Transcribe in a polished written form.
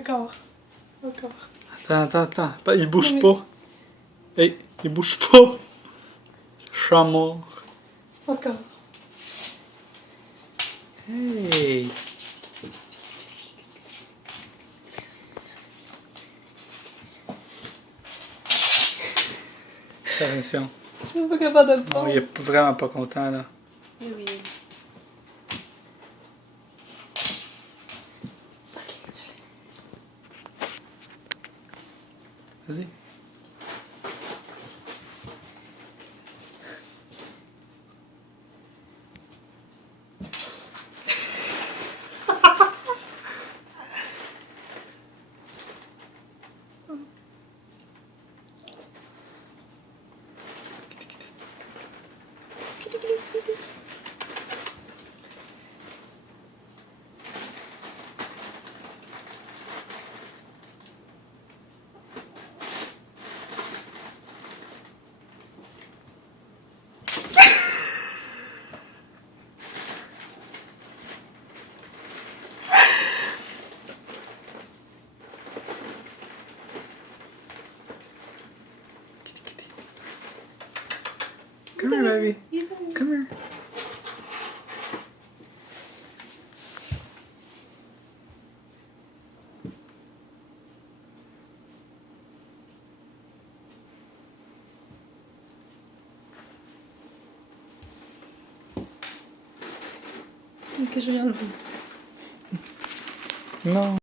Encore. Encore. Attends. Il bouge Non, pas. Hey, il bouge pas. Chat mort. Encore. Hey. Attention. Je suis pas capable de le Non, prendre. il est vraiment pas content, là. Oui. Vas-y. Come here, baby. Come here. Ok, je viens de vous. Non.